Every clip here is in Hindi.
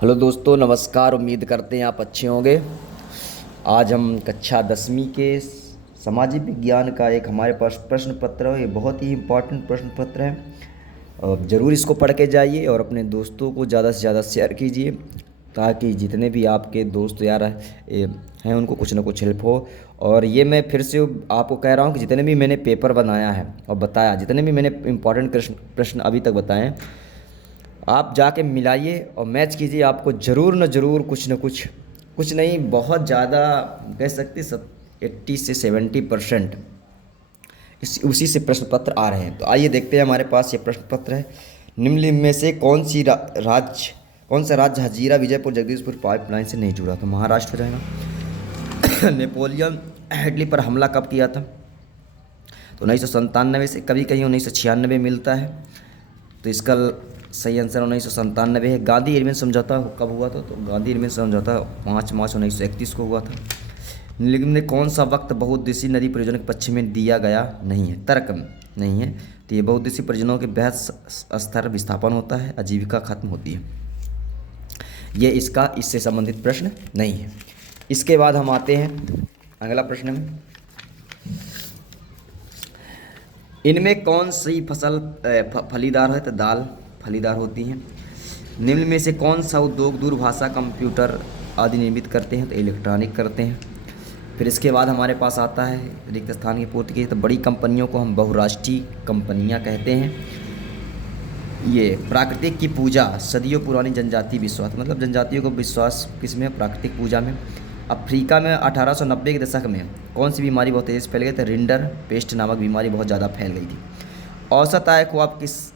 हेलो दोस्तों, नमस्कार। उम्मीद करते हैं आप अच्छे होंगे। आज हम कक्षा 10वीं के सामाजिक विज्ञान का एक हमारे पास प्रश्न पत्र है। ये बहुत ही इम्पोर्टेंट प्रश्न पत्र है और ज़रूर इसको पढ़ के जाइए और अपने दोस्तों को ज़्यादा से ज़्यादा शेयर कीजिए ताकि जितने भी आपके दोस्त यार हैं उनको कुछ ना कुछ हेल्प हो। और ये मैं फिर से आपको कह रहा हूँ कि जितने भी मैंने पेपर बनाया है और बताया, जितने भी मैंने इम्पोर्टेंट प्रश्न अभी तक बताए हैं, आप जाके मिलाइए और मैच कीजिए। आपको ज़रूर न ज़रूर कुछ न कुछ, कुछ नहीं बहुत ज़्यादा कह सकते 80 से 70% इस उसी से प्रश्न पत्र आ रहे हैं। तो आइए देखते हैं, हमारे पास ये प्रश्न पत्र है। निम्नलिखित में से कौन सा राज्य हजीरा विजयपुर जगदीशपुर पाइपलाइन से नहीं जुड़ा? तो महाराष्ट्र हो जाएगा। नेपोलियन इटली पर हमला कब किया था? तो 1997 से, कभी कहीं 1996 मिलता है, तो इसका सही आंसर 1997 है। गांधी इरविन समझौता कब हुआ था? तो गांधी इरविन समझौता 5 मार्च 1931 को हुआ था। निम्न में कौन सा वक्त बहुउद्देशीय नदी परियोजना के पश्चिम में दिया गया नहीं है? तर्क नहीं है। तो ये बहुउद्देशीय परियोजनाओं के बृहद स्तर विस्थापन होता है, आजीविका खत्म होती है। ये इसका इससे संबंधित प्रश्न नहीं है। इसके बाद हम आते हैं अगला प्रश्न में। इनमें कौन सी फसल फलीदार है? तो दाल फलीदार होती हैं। निम्न में से कौन सा उद्योग दूरभाषा, कंप्यूटर आदि निर्मित करते हैं? तो इलेक्ट्रॉनिक करते हैं। फिर इसके बाद हमारे पास आता है रिक्त स्थान की पूर्ति की। तो बड़ी कंपनियों को हम बहुराष्ट्रीय कंपनियां कहते हैं। ये प्राकृतिक की पूजा, सदियों पुरानी जनजातीय विश्वास, मतलब जनजातियों को विश्वास किसमें? प्राकृतिक पूजा में। अफ्रीका में 1890 के दशक में कौन सी बीमारी बहुत तेज़ फैल गई? तो रिंडर पेस्ट नामक बीमारी बहुत ज़्यादा फैल गई थी। औसत आय को आप किस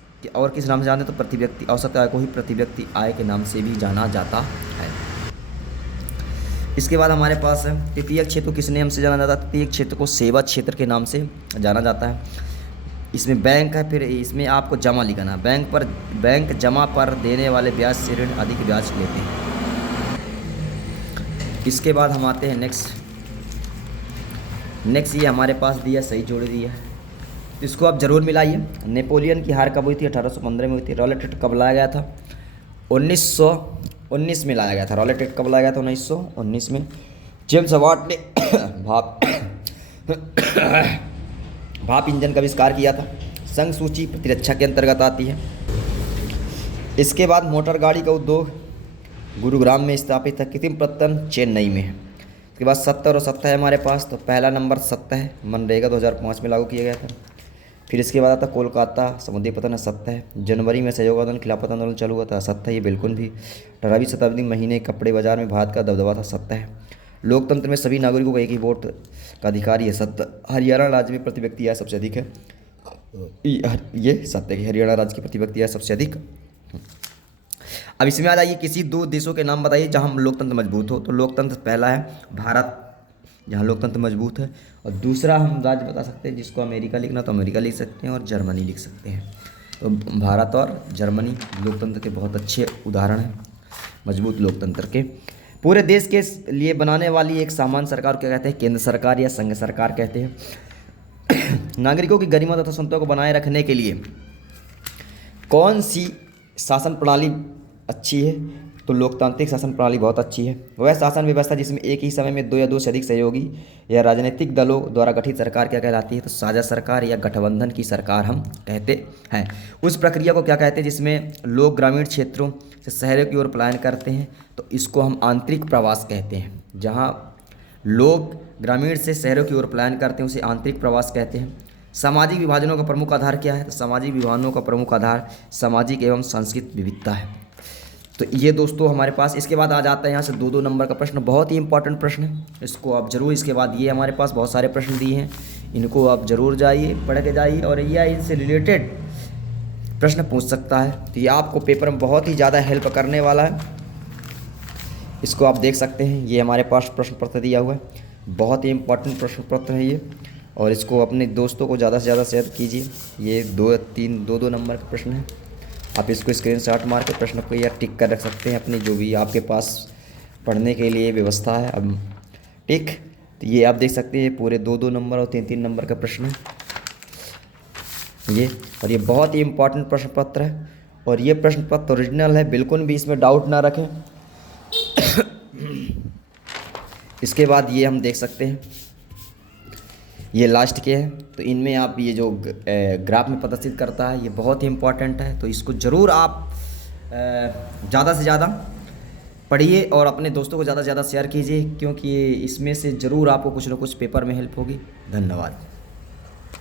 नाम से जानते हैं? तो प्रति व्यक्ति औसत आय को ही प्रति व्यक्ति आय के नाम से भी जाना जाता है। इसके बाद हमारे पास है तृतीयक क्षेत्र को किस नाम से जाना जाता है? तृतीयक क्षेत्र को सेवा क्षेत्र के नाम से जाना जाता है। इसमें बैंक है, फिर इसमें आपको जमा लिखना है। बैंक जमा पर देने वाले ब्याज से ऋण अधिक ब्याज लेते हैं। इसके बाद हम आते हैं नेक्स्ट ये हमारे पास दिया, सही जोड़ दिया है, इसको आप ज़रूर मिलाइए। नेपोलियन की हार कब हुई थी? 1815 में हुई थी। रॉलेट एक्ट कब लाया गया था? 1919 में लाया गया था। रॉलेट एक्ट कब लाया गया था? 1919 में। जेम्स वाट ने भाप भाप इंजन का आविष्कार किया था। संघ सूची प्रतिरक्षा के अंतर्गत आती है। इसके बाद मोटर गाड़ी का उद्योग गुरुग्राम में स्थापित है। कृत्रिम प्रत्यन चेन्नई में है। उसके बाद 70 और 70 है हमारे पास। तो पहला नंबर 70 है, मनरेगा 2005 में लागू किया गया था। फिर इसके बाद आता कोलकाता समुद्री पतन है, 70 है। जनवरी में सहयोग आंदोलन, खिलाफत आंदोलन चालू हुआ था, 70 है। ये बिल्कुल भी 18वीं शताब्दी महीने कपड़े बाजार में भारत का दबदबा था, 70 है। लोकतंत्र में सभी नागरिकों को एक ही वोट का अधिकार, ये 70। हरियाणा राज्य में प्रति व्यक्ति आय सबसे अधिक है, ये 70 की हरियाणा राज्य की प्रति व्यक्ति आय सबसे अधिक। अब इसमें आ जाइए, किसी दो देशों के नाम बताइए जहां लोकतंत्र मजबूत हो। तो लोकतंत्र पहला है भारत, जहां लोकतंत्र मजबूत है। और दूसरा हम राज्य बता सकते हैं जिसको अमेरिका लिखना तो अमेरिका लिख सकते हैं और जर्मनी लिख सकते हैं। तो भारत और जर्मनी लोकतंत्र के बहुत अच्छे उदाहरण हैं, मजबूत लोकतंत्र के। पूरे देश के लिए बनाने वाली एक सामान्य सरकार क्या कहते हैं? केंद्र सरकार या संघ सरकार कहते हैं। नागरिकों की गरिमा तथा संतों को बनाए रखने के लिए कौन सी शासन प्रणाली अच्छी है? तो लोकतांत्रिक शासन प्रणाली बहुत अच्छी है। वह शासन व्यवस्था जिसमें एक ही समय में दो या दो से अधिक सहयोगी या राजनीतिक दलों द्वारा गठित सरकार क्या कहलाती है? तो साझा सरकार या गठबंधन की सरकार हम कहते हैं। उस प्रक्रिया को क्या कहते हैं जिसमें लोग ग्रामीण क्षेत्रों से शहरों की ओर पलायन करते हैं? तो इसको हम आंतरिक प्रवास कहते हैं। जहाँ लोग ग्रामीण से शहरों की ओर पलायन करते हैं उसे आंतरिक प्रवास कहते हैं। सामाजिक विभाजनों का प्रमुख आधार क्या है? तो सामाजिक विभाजनों का प्रमुख आधार सामाजिक एवं सांस्कृतिक विविधता है। तो ये दोस्तों हमारे पास। इसके बाद आ जाता है यहाँ से 2-2 नंबर का प्रश्न, बहुत ही इंपॉर्टेंट प्रश्न है, इसको आप जरूर। इसके बाद ये हमारे पास बहुत सारे प्रश्न दिए हैं, इनको आप जरूर जाइए, पढ़ के जाइए और यह इनसे रिलेटेड प्रश्न पूछ सकता है। तो ये आपको पेपर में बहुत ही ज़्यादा हेल्प करने वाला है, इसको आप देख सकते हैं। ये हमारे पास प्रश्न पत्र दिया हुआ है, बहुत ही इंपॉर्टेंट प्रश्न पत्र है ये, और इसको अपने दोस्तों को ज़्यादा से ज़्यादा शेयर कीजिए। ये 2-2 नंबर का प्रश्न है, आप इसको स्क्रीनशॉट मार के प्रश्न को या टिक कर रख सकते हैं अपनी जो भी आपके पास पढ़ने के लिए व्यवस्था है। अब टिक, तो ये आप देख सकते हैं पूरे 2-2 नंबर और 3-3 नंबर का प्रश्न है ये, और ये बहुत ही इंपॉर्टेंट प्रश्न पत्र है। और ये प्रश्न पत्र ओरिजिनल है, बिल्कुल भी इसमें डाउट ना रखें। इसके बाद ये हम देख सकते हैं, ये लास्ट के हैं। तो इनमें आप ये जो ग्राफ में प्रदर्शित करता है, ये बहुत ही इम्पोर्टेंट है। तो इसको ज़रूर आप ज़्यादा से ज़्यादा पढ़िए और अपने दोस्तों को ज़्यादा से ज़्यादा शेयर कीजिए, क्योंकि इसमें से ज़रूर आपको कुछ ना कुछ पेपर में हेल्प होगी। धन्यवाद।